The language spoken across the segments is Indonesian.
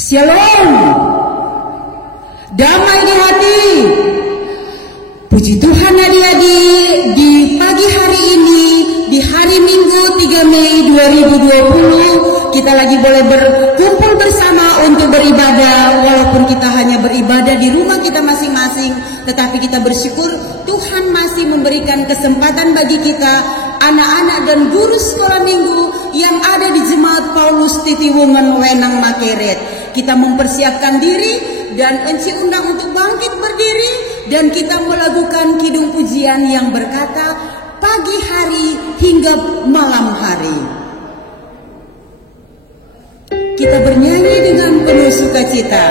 Shalom, damai di hati. Puji Tuhan adik-adik, di pagi hari ini, di hari Minggu 3 Mei 2020, kita lagi boleh berkumpul bersama untuk beribadah. Walaupun kita hanya beribadah di rumah kita masing-masing, tetapi kita bersyukur Tuhan masih memberikan kesempatan bagi kita, anak-anak dan guru sekolah minggu yang ada di Jemaat Paulus Titiwungan Wenang Makeret. Kita mempersiapkan diri dan Enci undang untuk bangkit berdiri, dan kita melakukan kidung pujian yang berkata pagi hari hingga malam hari. Kita bernyanyi dengan penuh sukacita.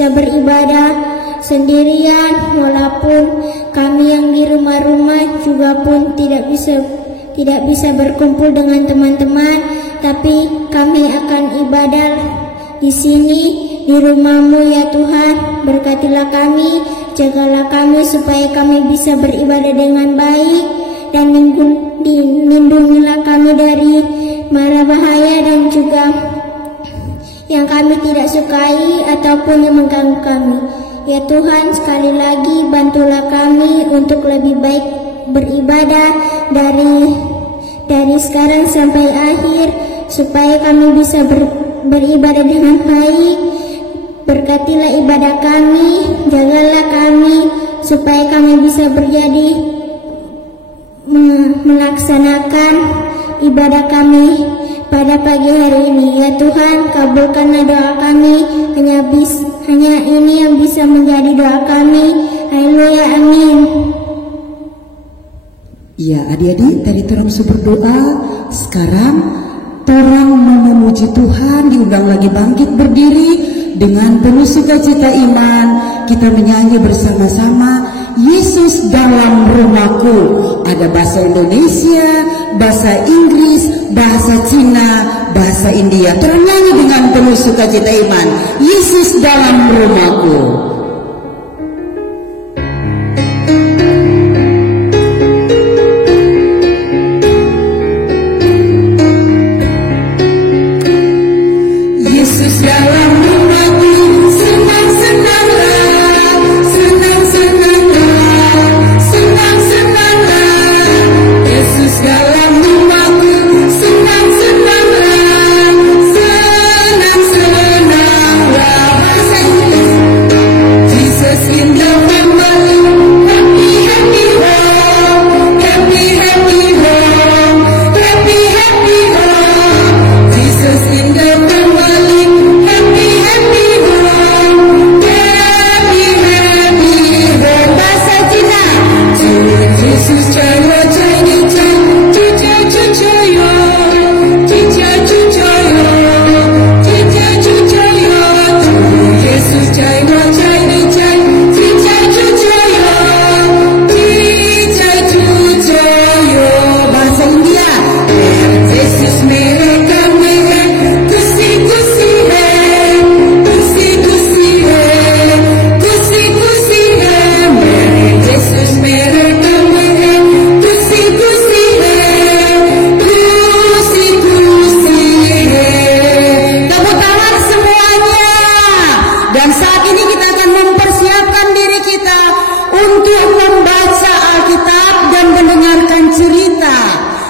Beribadah sendirian, walaupun kami yang di rumah-rumah juga pun tidak bisa berkumpul dengan teman-teman, tapi kami akan ibadah di sini di rumah-Mu ya Tuhan. Berkatilah kami, jagalah kami supaya kami bisa beribadah dengan baik, dan lindungilah kami dari mara bahaya dan juga yang kami tidak sukai ataupun yang mengganggu kami. Ya Tuhan, sekali lagi bantulah kami untuk lebih baik beribadah dari sekarang sampai akhir, supaya kami bisa beribadah dengan baik. Berkatilah ibadah kami, jagalah kami, supaya kami bisa melaksanakan ibadah kami pada pagi hari ini. Ya Tuhan, kabulkanlah doa kami, hanya ini yang bisa menjadi doa kami. Haleluya, amin. Ya, adik-adik, tadi torang berdoa. Sekarang torang memuji Tuhan, diundang lagi bangkit berdiri dengan penuh sukacita iman. Kita menyanyi bersama-sama, Yesus dalam rumahku. Ada bahasa Indonesia, bahasa Inggris, bahasa Cina, bahasa India. Torang nyanyi dengan penuh sukacita iman, Yesus dalam rumahku.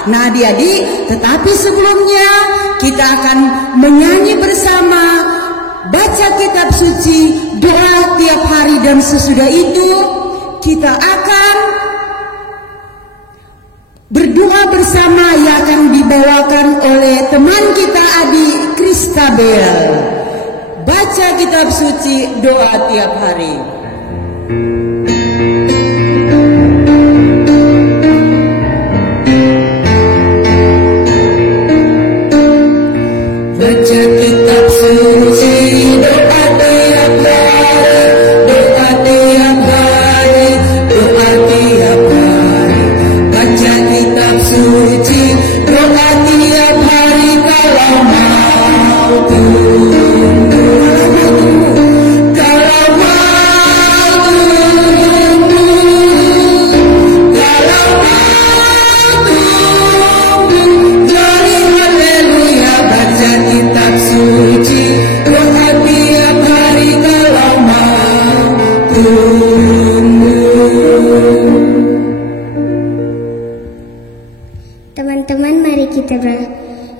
Nah adik-adik, tetapi sebelumnya kita akan menyanyi bersama, baca kitab suci, doa tiap hari, dan sesudah itu kita akan berdoa bersama yang akan dibawakan oleh teman kita adik Kristabel. Baca kitab suci, doa tiap hari. Teman-teman, mari kita berdoa.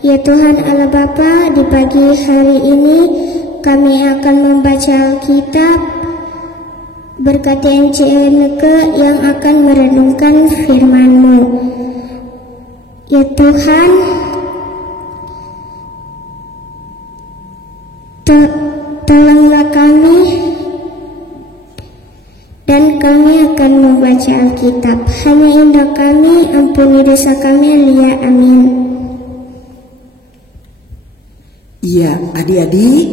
Ya Tuhan Allah Bapa, di pagi hari ini kami akan membaca Alkitab. Berkati NCMK yang akan merenungkan firman-Mu. Ya Tuhan, tolonglah kami, dan kami akan membaca Alkitab. Hanya indah kami, ampuni dosa kami, Elia, amin. Iya, adik-adik,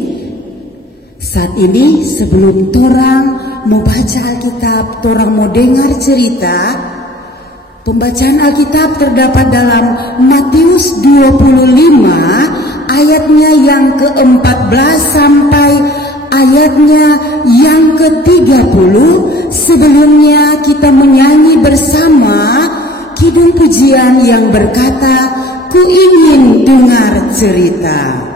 saat ini sebelum torang mau baca Alkitab, torang mau dengar cerita. Pembacaan Alkitab terdapat dalam Matius 25 ayatnya yang ke-14 sampai ayatnya yang ke-30. Sebelumnya kita menyanyi bersama kidung pujian yang berkata, ku ingin dengar cerita.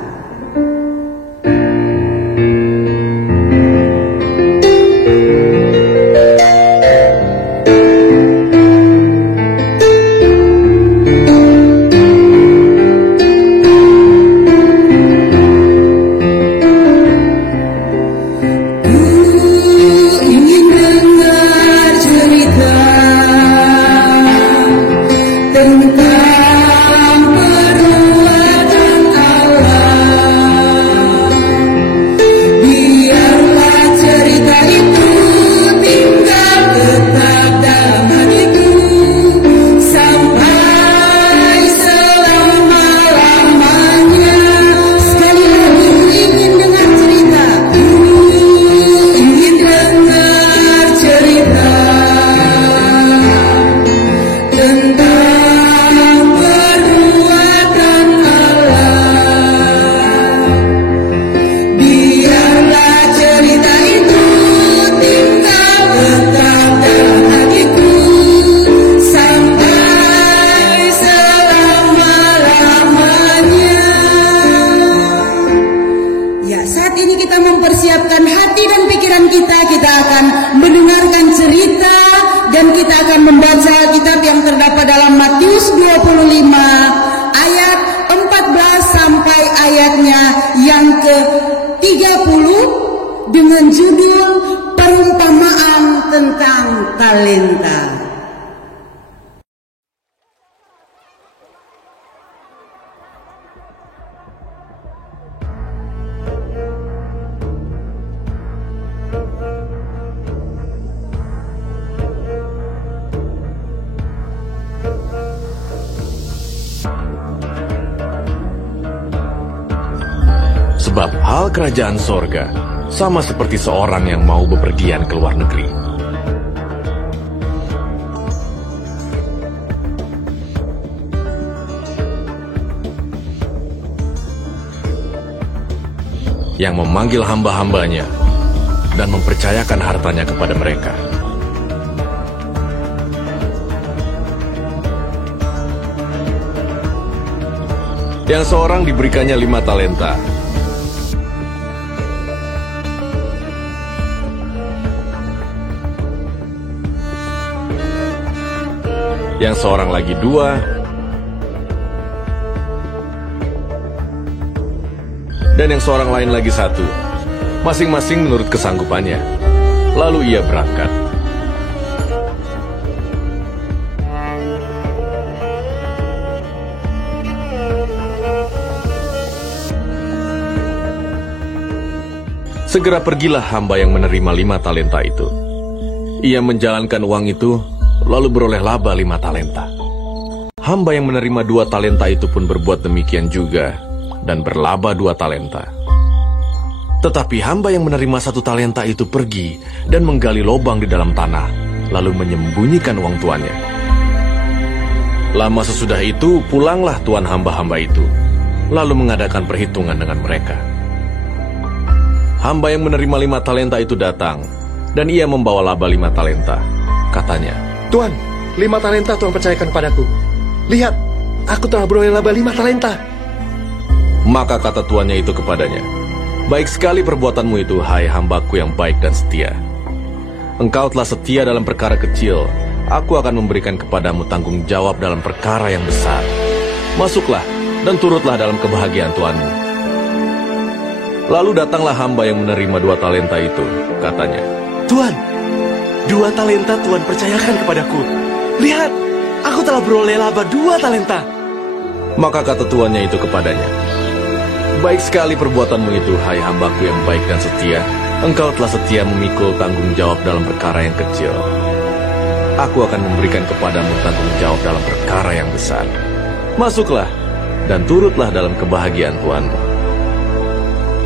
ke-25 ayat 14 sampai ayatnya yang ke-30 dengan judul perumpamaan tentang talenta. Sebab hal kerajaan sorga sama seperti seorang yang mau bepergian ke luar negeri. Yang memanggil hamba-hambanya dan mempercayakan hartanya kepada mereka. Yang seorang diberikannya 5 talenta. Yang seorang lagi 2, dan yang seorang lain lagi 1, masing-masing menurut kesanggupannya. Lalu ia berangkat. Segera pergilah hamba yang menerima 5 talenta itu. Ia menjalankan uang itu, lalu beroleh laba 5 talenta. Hamba yang menerima 2 talenta itu pun berbuat demikian juga, dan berlaba 2 talenta. Tetapi hamba yang menerima 1 talenta itu pergi dan menggali lubang di dalam tanah, lalu menyembunyikan uang tuannya. Lama sesudah itu, pulanglah tuan hamba-hamba itu, lalu mengadakan perhitungan dengan mereka. Hamba yang menerima 5 talenta itu datang, dan ia membawa laba 5 talenta. Katanya, "Tuan, 5 talenta Tuan percayakan padaku. Lihat, aku telah beroleh laba 5 talenta. Maka kata tuannya itu kepadanya, "Baik sekali perbuatanmu itu, hai hambaku yang baik dan setia. Engkau telah setia dalam perkara kecil, aku akan memberikan kepadamu tanggung jawab dalam perkara yang besar. Masuklah dan turutlah dalam kebahagiaan tuanmu." Lalu datanglah hamba yang menerima 2 talenta itu. Katanya, "Tuan, 2 talenta Tuan percayakan kepadaku. Lihat, aku telah beroleh laba 2 talenta. Maka kata tuannya itu kepadanya, "Baik sekali perbuatanmu itu, hai hambaku yang baik dan setia. Engkau telah setia memikul tanggung jawab dalam perkara yang kecil. Aku akan memberikan kepadamu tanggung jawab dalam perkara yang besar. Masuklah dan turutlah dalam kebahagiaan tuanmu."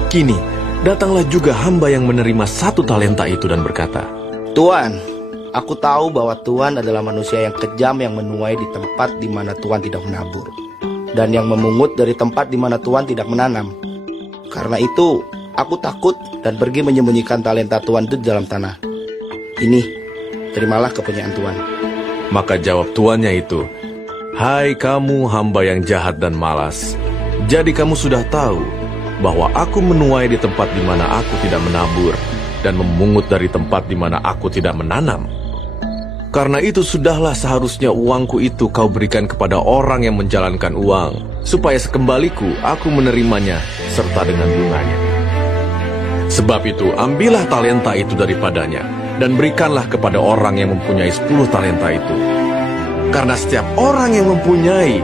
Kini, datanglah juga hamba yang menerima 1 talenta itu dan berkata, "Tuan, aku tahu bahwa Tuan adalah manusia yang kejam yang menuai di tempat di mana Tuan tidak menabur, dan yang memungut dari tempat di mana Tuan tidak menanam. Karena itu, aku takut dan pergi menyembunyikan talenta Tuan itu di dalam tanah. Ini, terimalah kepunyaan Tuan." Maka jawab tuannya itu, "Hai kamu hamba yang jahat dan malas, jadi kamu sudah tahu bahwa aku menuai di tempat di mana aku tidak menabur, dan memungut dari tempat di mana aku tidak menanam. Karena itu sudahlah seharusnya uangku itu kau berikan kepada orang yang menjalankan uang, supaya sekembaliku aku menerimanya serta dengan bunganya. Sebab itu ambillah talenta itu daripadanya, dan berikanlah kepada orang yang mempunyai 10 talenta itu. Karena setiap orang yang mempunyai,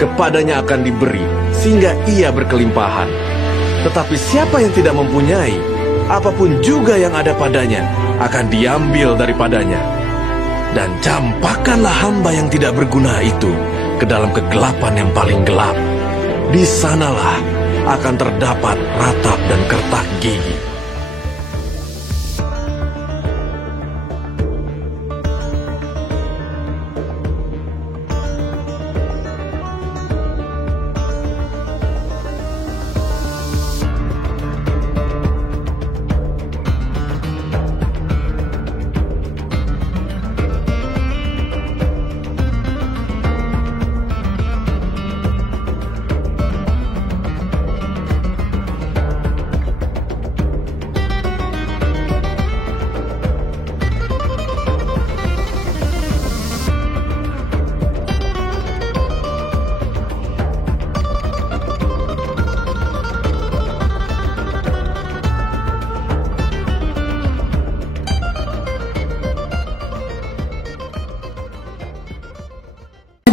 kepadanya akan diberi, sehingga ia berkelimpahan. Tetapi siapa yang tidak mempunyai, apapun juga yang ada padanya akan diambil daripadanya. Dan campakkanlah hamba yang tidak berguna itu ke dalam kegelapan yang paling gelap. Di sanalah akan terdapat ratap dan kertak gigi."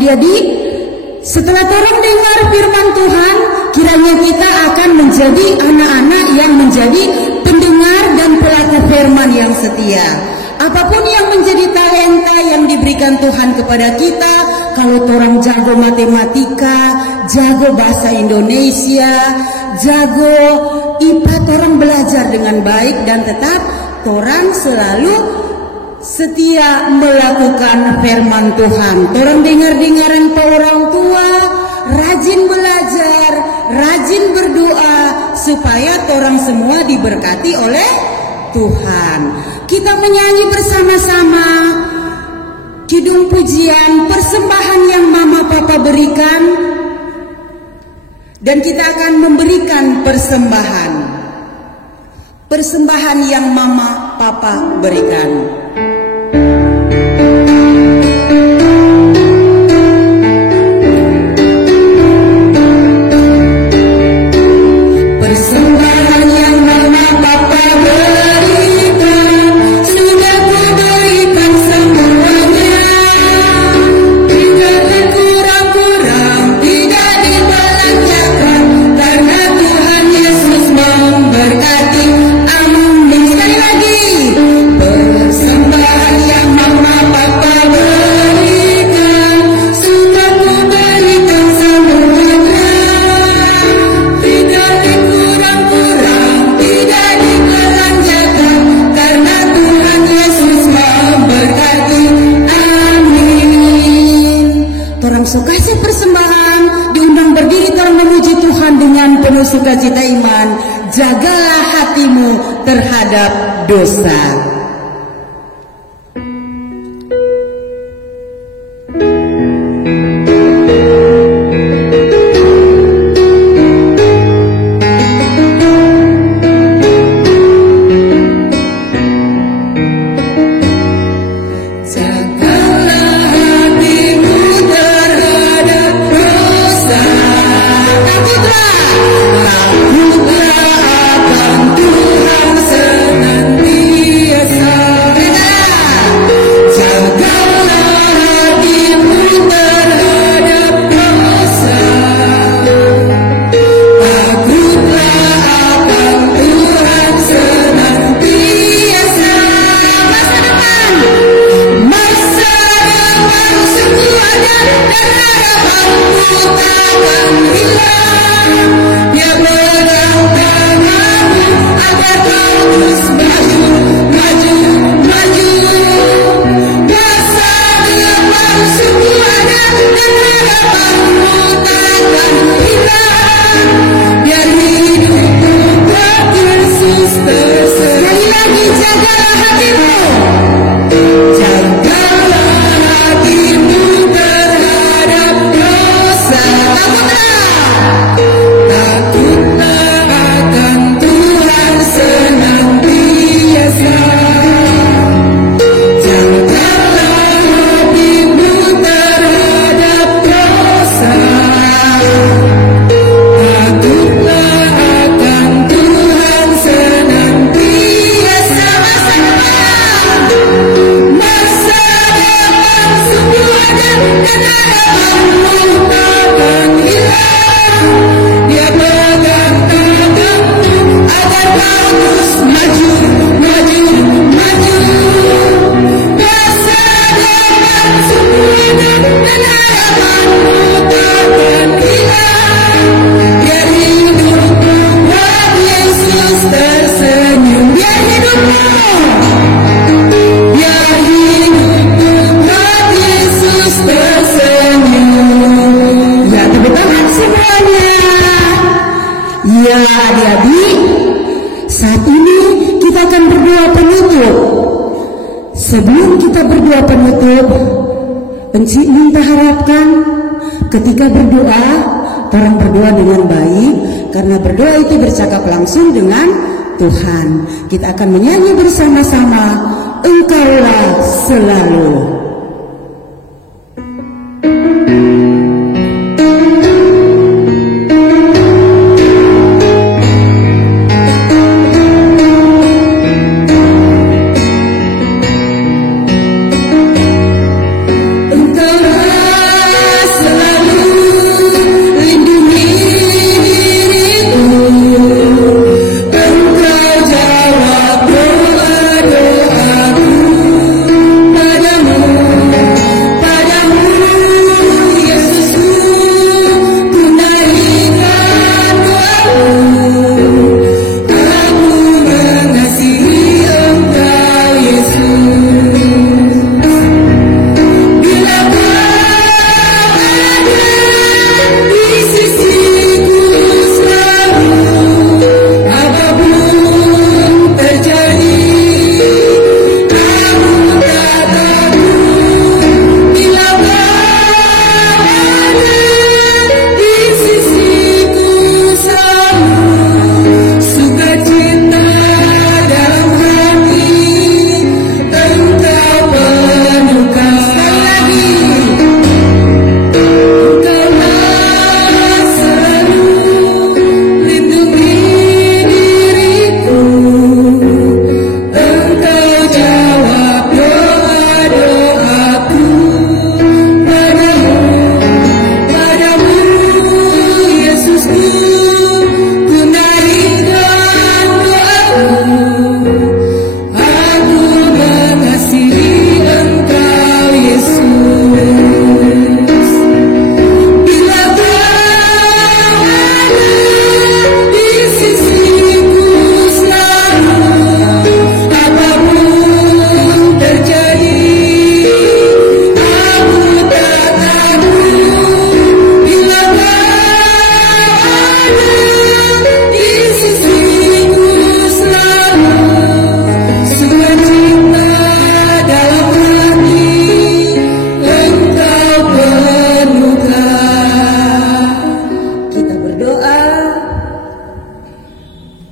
adik-adik, setelah orang dengar firman Tuhan, kiranya kita akan menjadi anak-anak yang menjadi pendengar dan pelaku firman yang setia. Apapun yang menjadi talenta yang diberikan Tuhan kepada kita, kalau orang jago matematika, jago bahasa Indonesia, jago IPA, orang belajar dengan baik dan tetap orang selalu setia melakukan firman Tuhan. Orang dengar-dengaran ke orang tua, rajin belajar, rajin berdoa, supaya orang semua diberkati oleh Tuhan. Kita menyanyi bersama-sama judul pujian persembahan yang Mama Papa berikan, dan kita akan memberikan persembahan yang Mama Papa berikan. Sukacita iman, jagalah hatimu terhadap dosa. Sebelum kita berdoa penutup, Encik minta harapkan ketika berdoa, orang berdoa dengan baik, karena berdoa itu bercakap langsung dengan Tuhan. Kita akan menyanyi bersama-sama, Engkaulah selalu.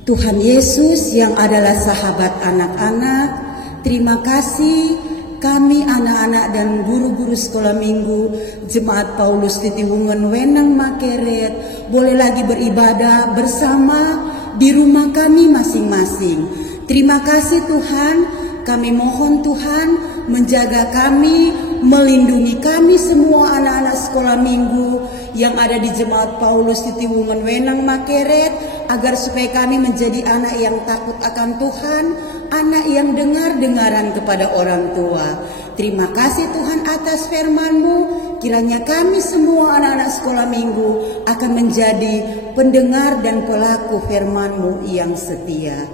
Tuhan Yesus yang adalah sahabat anak-anak, terima kasih kami anak-anak dan guru-guru sekolah minggu Jemaat Paulus Titiwungan Wenang Makeret boleh lagi beribadah bersama di rumah kami masing-masing. Terima kasih Tuhan, kami mohon Tuhan menjaga kami, melindungi kami semua anak-anak sekolah minggu yang ada di Jemaat Paulus Titiwungan Wenang Makeret, agar supaya kami menjadi anak yang takut akan Tuhan, anak yang dengar-dengaran kepada orang tua. Terima kasih Tuhan atas firman-Mu, kiranya kami semua anak-anak sekolah minggu akan menjadi pendengar dan pelaku firman-Mu yang setia.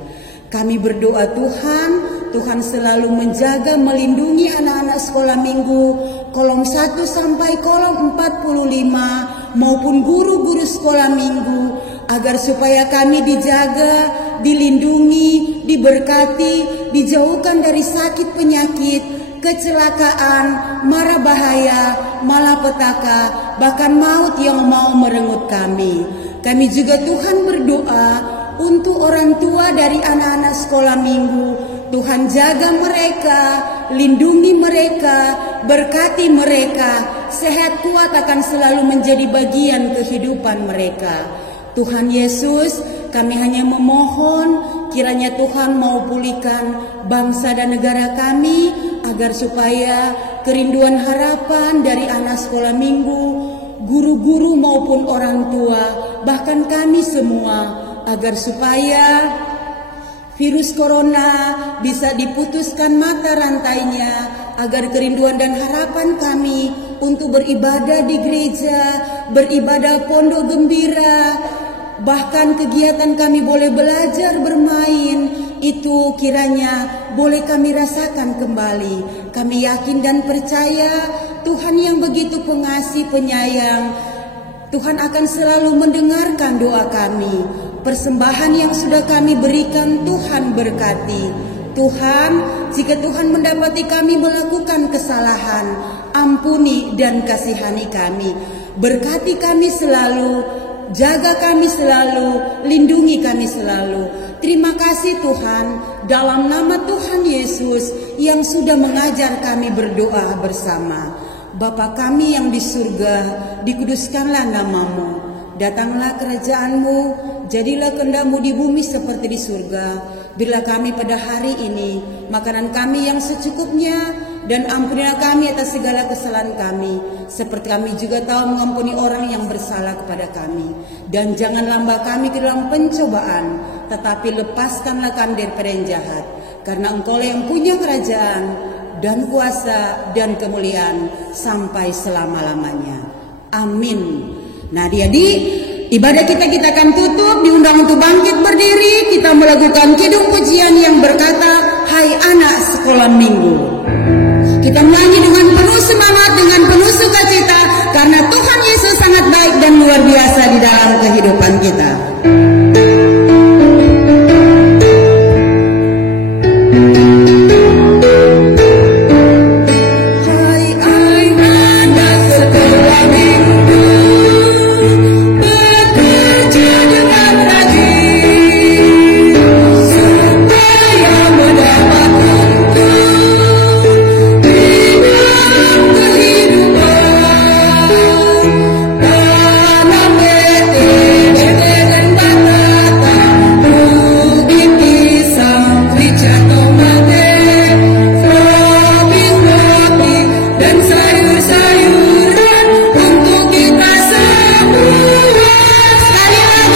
Kami berdoa Tuhan, Tuhan selalu menjaga, melindungi anak-anak sekolah minggu, kolom 1 sampai kolom 45, maupun guru-guru sekolah minggu, agar supaya kami dijaga, dilindungi, diberkati, dijauhkan dari sakit penyakit, kecelakaan, mara bahaya, malapetaka, bahkan maut yang mau merenggut kami. Kami juga Tuhan berdoa untuk orang tua dari anak-anak sekolah minggu. Tuhan jaga mereka, lindungi mereka, berkati mereka, sehat kuat akan selalu menjadi bagian kehidupan mereka. Tuhan Yesus, kami hanya memohon kiranya Tuhan mau pulihkan bangsa dan negara kami, agar supaya kerinduan harapan dari anak sekolah minggu, guru-guru maupun orang tua, bahkan kami semua, agar supaya virus corona bisa diputuskan mata rantainya, agar kerinduan dan harapan kami untuk beribadah di gereja, beribadah pondok gembira, bahkan kegiatan kami boleh belajar bermain, itu kiranya boleh kami rasakan kembali. Kami yakin dan percaya Tuhan yang begitu pengasih penyayang, Tuhan akan selalu mendengarkan doa kami. Persembahan yang sudah kami berikan Tuhan berkati. Tuhan, jika Tuhan mendapati kami melakukan kesalahan, ampuni dan kasihani kami. Berkati kami selalu, jaga kami selalu, lindungi kami selalu. Terima kasih Tuhan, dalam nama Tuhan Yesus yang sudah mengajar kami berdoa bersama. Bapa kami yang di surga, dikuduskanlah nama-Mu. Datanglah kerajaan-Mu, jadilah kehendak-Mu di bumi seperti di surga. Berilah kami pada hari ini makanan kami yang secukupnya, dan ampunilah kami atas segala kesalahan kami, seperti kami juga tahu mengampuni orang yang bersalah kepada kami. Dan jangan lambat kami ke dalam pencobaan, tetapi lepaskanlah kami daripada yang jahat. Karena Engkau yang punya kerajaan dan kuasa dan kemuliaan sampai selama-lamanya. Amin. Nah, ibadah kita akan tutup, diundang untuk bangkit berdiri. Kita melakukan kidung pujian yang berkata, hai anak sekolah minggu. Kita menyanyi dengan penuh semangat, dengan penuh sukacita, karena Tuhan Yesus sangat baik dan luar biasa di dalam kehidupan kita.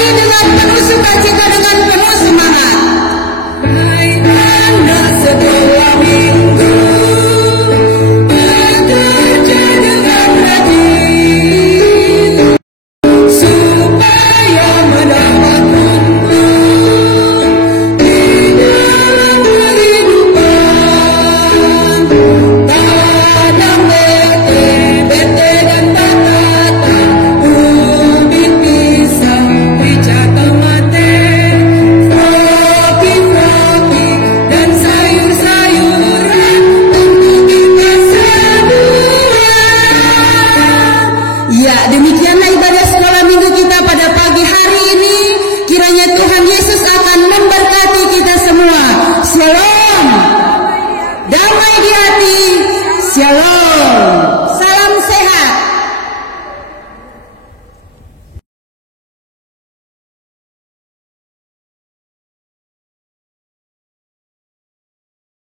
Dengan penuh sukacita, dengan penuh